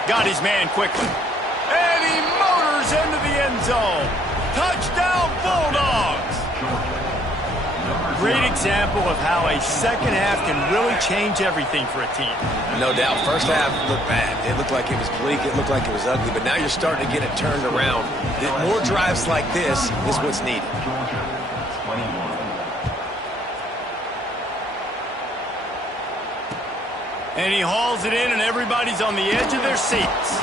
Got his man quickly. And he motors into the end zone. Touchdown Bulldogs! Great example of how a second half can really change everything for a team. No doubt. First half looked bad. It looked like it was bleak. It looked like it was ugly. But now you're starting to get it turned around. More drives like this is what's needed. And he hauls it in, and everybody's on the edge of their seats.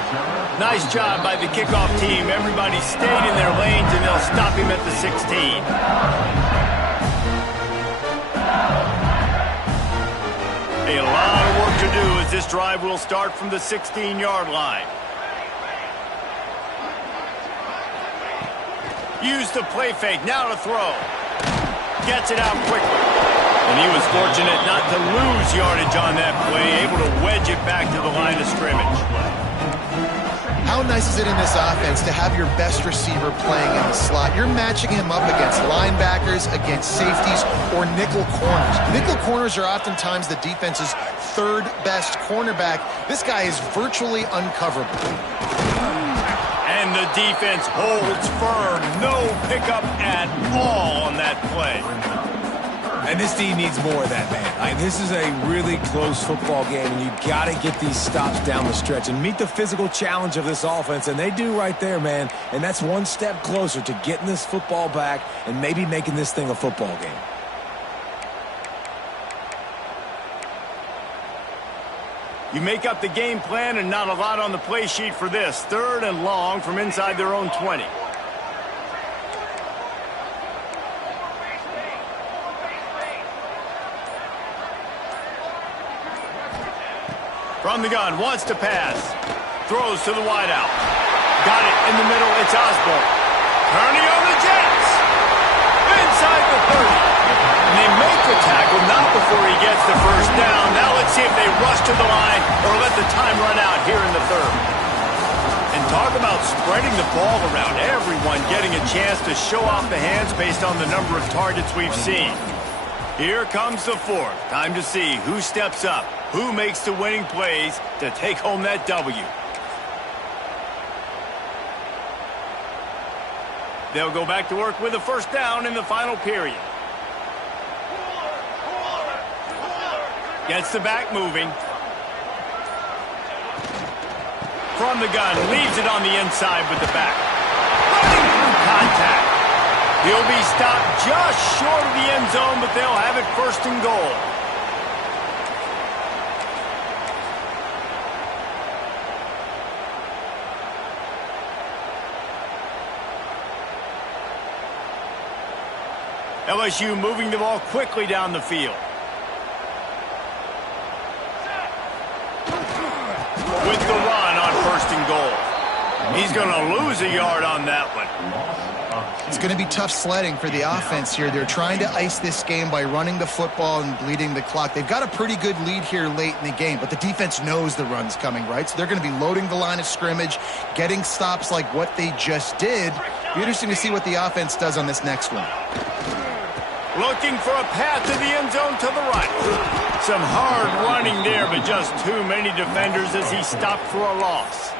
Nice job by the kickoff team. Everybody stayed in their lanes, and they'll stop him at the 16. A lot of work to do as this drive will start from the 16-yard line. Use the play fake, now to throw. Gets it out quickly. And he was fortunate not to lose yardage on that play, able to wedge it back to the line of scrimmage. How nice is it in this offense to have your best receiver playing in the slot? You're matching him up against linebackers, against safeties, or nickel corners. Nickel corners are oftentimes the defense's 3rd best cornerback. This guy is virtually uncoverable. And the defense holds firm. No pickup at all on that play. And this team needs more of that, man. This is a really close football game, and you got to get these stops down the stretch and meet the physical challenge of this offense, and they do right there, man. And that's one step closer to getting this football back and maybe making this thing a football game. You make up the game plan and not a lot on the play sheet for this. 3rd and long from inside their own 20. From the gun, wants to pass. Throws to the wideout. Got it in the middle, it's Osborne. Turning on the Jets. Inside the 30. And they make the tackle, not before he gets the first down. Now let's see if they rush to the line or let the time run out here in the 3rd. And talk about spreading the ball around. Everyone getting a chance to show off the hands based on the number of targets we've seen. Here comes the 4th. Time to see who steps up. who makes the winning plays to take home that W. They'll go back to work with a first down in the final period. Gets the back moving. From the gun, leaves it on the inside with the back. Running through contact. He'll be stopped just short of the end zone, but they'll have it first and goal. LSU moving the ball quickly down the field. With the run on first and goal. He's going to lose a yard on that one. It's going to be tough sledding for the offense here. They're trying to ice this game by running the football and bleeding the clock. They've got a pretty good lead here late in the game, but the defense knows the run's coming, right? So they're going to be loading the line of scrimmage, getting stops like what they just did. Be interesting to see what the offense does on this next one. Looking for a path to the end zone to the right. Some hard running there, but just too many defenders as he stopped for a loss.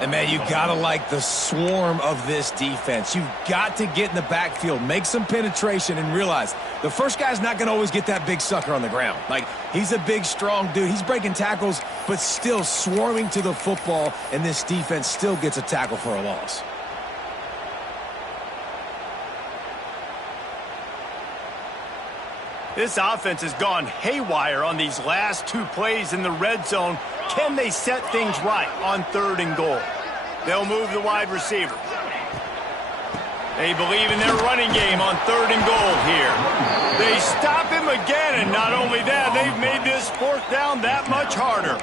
And, man, you got to like the swarm of this defense. You've got to get in the backfield, make some penetration, and realize the first guy's not going to always get that big sucker on the ground. Like, he's a big, strong dude. He's breaking tackles, but still swarming to the football, and this defense still gets a tackle for a loss. This offense has gone haywire on these last two plays in the red zone. Can they set things right on third and goal? They'll move the wide receiver. They believe in their running game on third and goal here. They stop him again, and not only that, they've made this fourth down that much harder.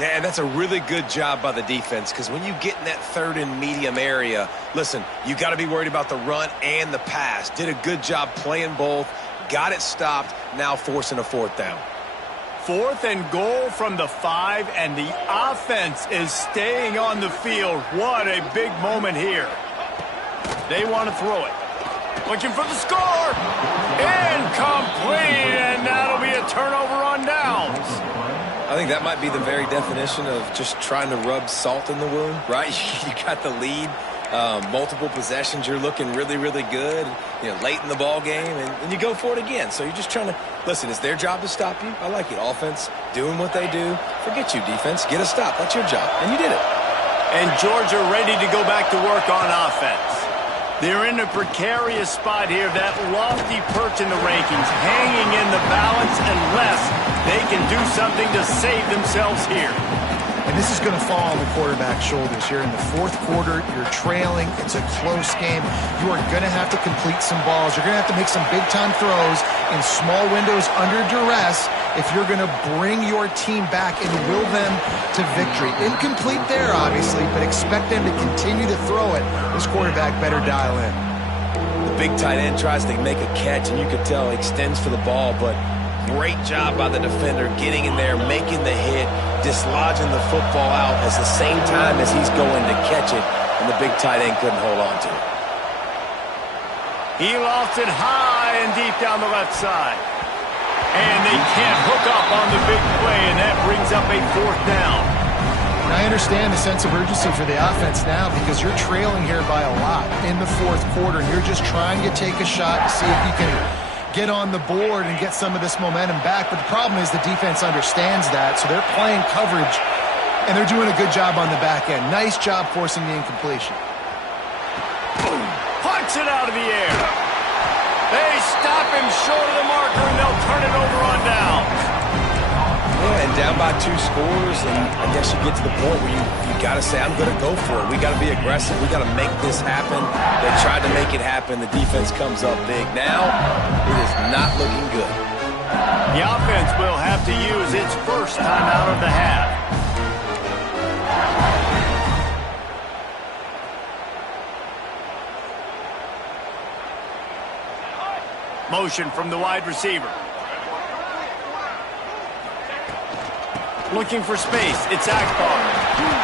Yeah, and that's a really good job by the defense, because when you get in that third and medium area, listen, you got to be worried about the run and the pass. Did a good job playing both. Got it stopped, now forcing a fourth down. Fourth and goal from the 5, and the offense is staying on the field. What a big moment here. They want to throw it. Looking for the score. Incomplete, and that'll be a turnover on downs. I think that might be the very definition of just trying to rub salt in the wound, right? You got the lead. Multiple possessions, you're looking really, really good, late in the ball game, and you go for it again. So you're just trying to, listen, it's their job to stop you. I like it. Offense, doing what they do. Forget you, defense. Get a stop. That's your job. And you did it. And Georgia ready to go back to work on offense. They're in a precarious spot here, that lofty perch in the rankings, hanging in the balance unless they can do something to save themselves here. And this is going to fall on the quarterback's shoulders here in the fourth quarter. You're trailing. It's a close game. You are going to have to complete some balls. You're going to have to make some big-time throws in small windows under duress if you're going to bring your team back and will them to victory. Incomplete there, obviously, but expect them to continue to throw it. This quarterback better dial in. The big tight end tries to make a catch, and you can tell he extends for the ball, but great job by the defender getting in there, making the hit, dislodging the football out at the same time as he's going to catch it, and the big tight end couldn't hold on to it. He lost it high and deep down the left side. And they can't hook up on the big play, and that brings up a fourth down. And I understand the sense of urgency for the offense now because you're trailing here by a lot in the fourth quarter, and you're just trying to take a shot to see if you can get on the board and get some of this momentum back. But the problem is the defense understands that, so they're playing coverage, and they're doing a good job on the back end. Nice job forcing the incompletion. Punts it out of the air. They stop him short of the marker, and they'll turn it over on downs. Yeah, and down by 2 scores, and I guess you get to the point where you got to say, I'm going to go for it. We got to be aggressive. We got to make this happen. They tried to make it happen. The defense comes up big. Now, it is not looking good. The offense will have to use its first time out of the half. Motion from the wide receiver. Looking for space. It's Akbar.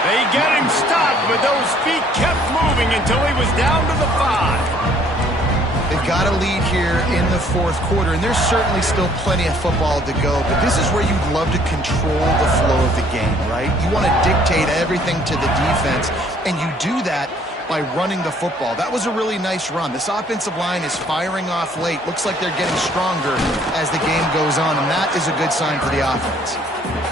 They get him stopped, but those feet kept moving until he was down to the 5. They They've got a lead here in the fourth quarter, and there's certainly still plenty of football to go, but this is where you'd love to control the flow of the game, right? You want to dictate everything to the defense, and you do that by running the football. That was a really nice run. This offensive line is firing off late. Looks like they're getting stronger as the game goes on, and that is a good sign for the offense.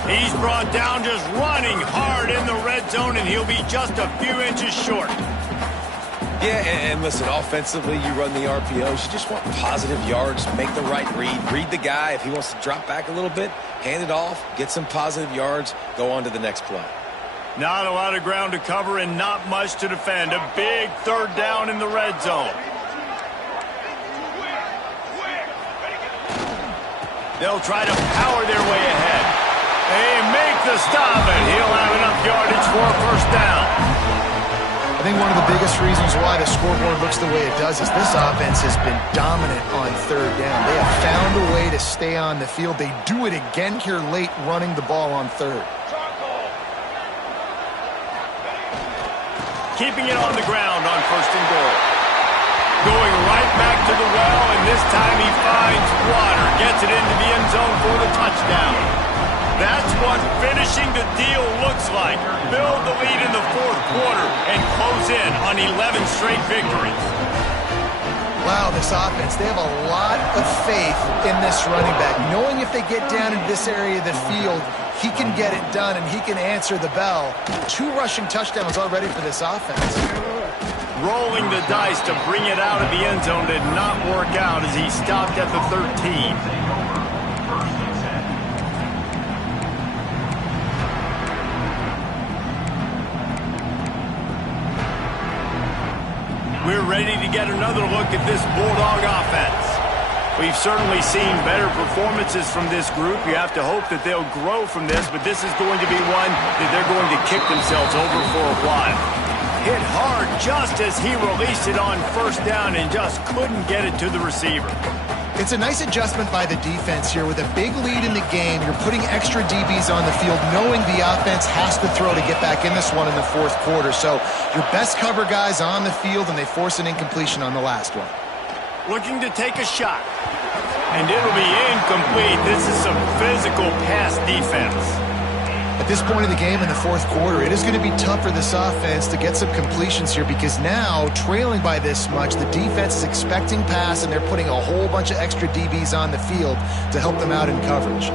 He's brought down just running hard in the red zone, and he'll be just a few inches short. Yeah, and listen, offensively, you run the RPOs. You just want positive yards, make the right read the guy. If he wants to drop back a little bit, hand it off, get some positive yards, go on to the next play. Not a lot of ground to cover and not much to defend. A big third down in the red zone. They'll try to power their way ahead. They make the stop, and he'll have enough yardage for a first down. I think one of the biggest reasons why the scoreboard looks the way it does is this offense has been dominant on third down. They have found a way to stay on the field. They do it again here late, running the ball on third. Keeping it on the ground on first and goal. Going right back to the well, and this time he finds water. Gets it into the end zone for the touchdown. That's what finishing the deal looks like. Build the lead in the fourth quarter and close in on 11 straight victories. Wow, this offense, they have a lot of faith in this running back. Knowing if they get down into this area of the field, he can get it done and he can answer the bell. 2 rushing touchdowns already for this offense. Rolling the dice to bring it out of the end zone did not work out as he stopped at the 13. We're ready to get another look at this Bulldog offense. We've certainly seen better performances from this group. You have to hope that they'll grow from this, but this is going to be one that they're going to kick themselves over for a while. Hit hard just as he released it on first down and just couldn't get it to the receiver. It's a nice adjustment by the defense here. With a big lead in the game, you're putting extra DBs on the field, knowing the offense has to throw to get back in this one in the fourth quarter. So your best cover guys on the field, and they force an incompletion on the last one. Looking to take a shot. And it'll be incomplete. This is some physical pass defense. At this point in the game in the fourth quarter, it is going to be tough for this offense to get some completions here, because now, trailing by this much, the defense is expecting pass, and they're putting a whole bunch of extra DBs on the field to help them out in coverage.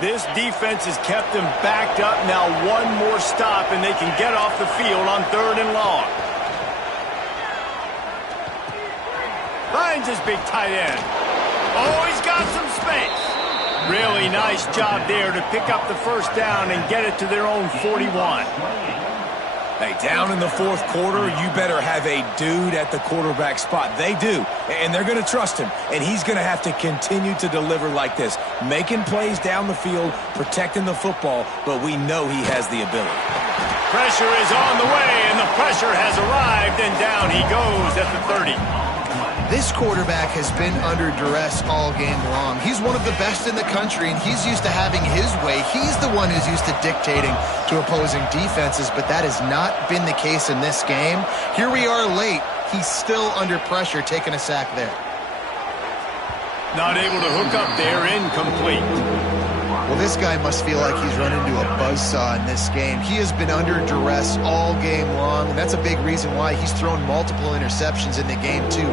This defense has kept them backed up. Now one more stop, and they can get off the field on third and long. Finds his big tight end. Oh, he's got some space. Really nice job there to pick up the first down and get it to their own 41. Hey, down in the fourth quarter, you better have a dude at the quarterback spot. They do, and they're going to trust him, and he's going to have to continue to deliver like this, making plays down the field, protecting the football, but we know he has the ability. Pressure is on the way, and the pressure has arrived, and down he goes at the 30. This quarterback has been under duress all game long. He's one of the best in the country, and he's used to having his way. He's the one who's used to dictating to opposing defenses, but that has not been the case in this game. Here we are late. He's still under pressure, taking a sack there. Not able to hook up there, incomplete. Well, this guy must feel like he's run into a buzzsaw in this game. He has been under duress all game long, and that's a big reason why he's thrown multiple interceptions in the game, too.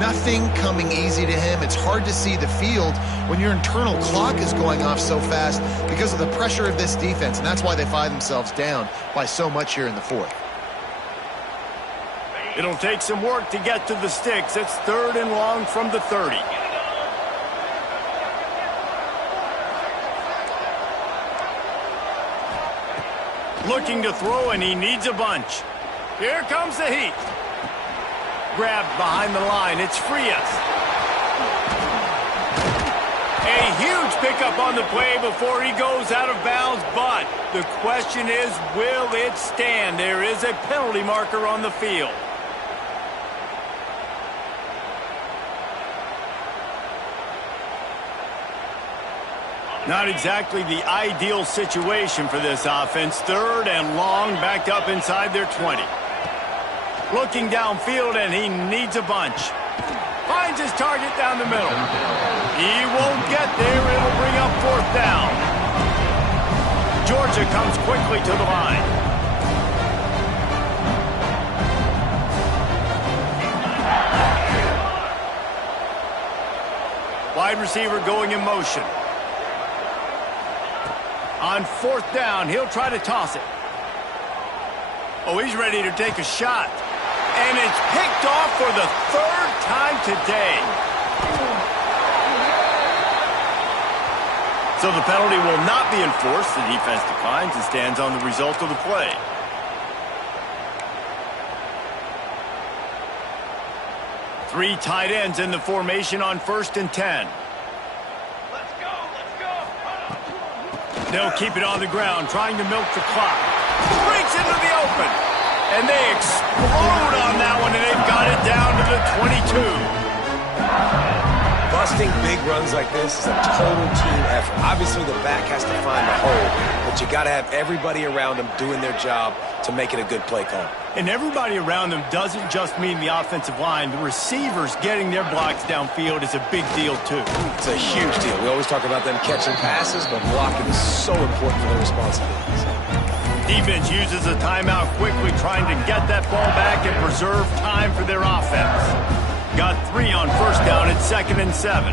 Nothing coming easy to him. It's hard to see the field when your internal clock is going off so fast because of the pressure of this defense, and that's why they find themselves down by so much here in the fourth. It'll take some work to get to the sticks. It's third and long from the 30. Looking to throw, and he needs a bunch. Here comes the heat. Grabbed behind the line. It's Frias. A huge pickup on the play before he goes out of bounds, but the question is, will it stand? There is a penalty marker on the field. Not exactly the ideal situation for this offense. 3rd and long, backed up inside their 20. Looking downfield, and he needs a bunch. Finds his target down the middle. He won't get there. It'll bring up 4th down. Georgia comes quickly to the line. Wide receiver going in motion. On 4th down, he'll try to toss it. Oh, he's ready to take a shot. And it's picked off for the 3rd time today. So the penalty will not be enforced. The defense declines and stands on the result of the play. Three tight ends in the formation on 1st and 10. They'll keep it on the ground, trying to milk the clock. Breaks into the open. And they explode on that one, and they've got it down to the 22. Busting big runs like this is a total team effort. Obviously, the back has to find the hole, but you got to have everybody around them doing their job to make it a good play call. And everybody around them doesn't just mean the offensive line. The receivers getting their blocks downfield is a big deal, too. It's a huge deal. We always talk about them catching passes, but blocking is so important for their responsibilities. Defense uses a timeout quickly, trying to get that ball back and preserve time for their offense. Got 3 on 1st down at 2nd and 7.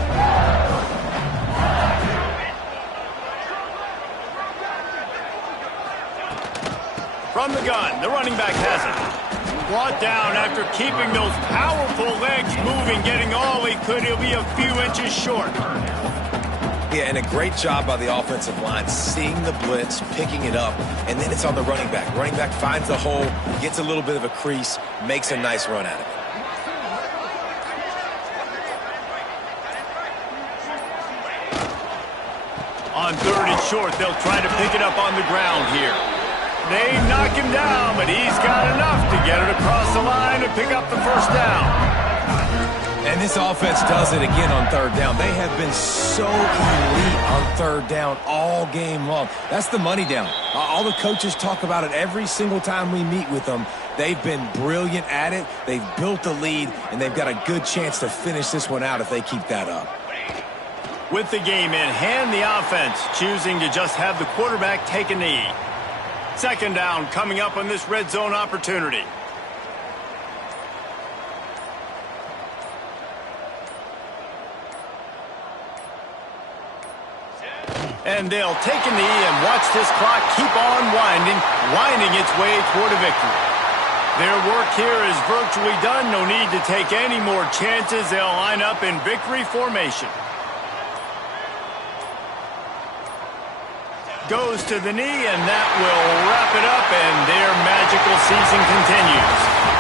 From the gun, the running back has it. Brought down after keeping those powerful legs moving, getting all he could. He'll be a few inches short. Yeah, and a great job by the offensive line, seeing the blitz, picking it up, and then it's on the running back. Running back finds the hole, gets a little bit of a crease, makes a nice run at it. On 3rd and short, they'll try to pick it up on the ground here. They knock him down, but he's got enough to get it across the line and pick up the 1st down. And this offense does it again on 3rd down. They have been so elite on 3rd down all game long. That's the money down. All the coaches talk about it every single time we meet with them. They've been brilliant at it. They've built the lead, and they've got a good chance to finish this one out if they keep that up. With the game in hand, the offense choosing to just have the quarterback take a knee. 2nd down coming up on this red zone opportunity. And they'll take a knee and watch this clock keep on winding its way toward a victory. Their work here is virtually done. No need to take any more chances. They'll line up in victory formation. Goes to the knee, and that will wrap it up, and their magical season continues.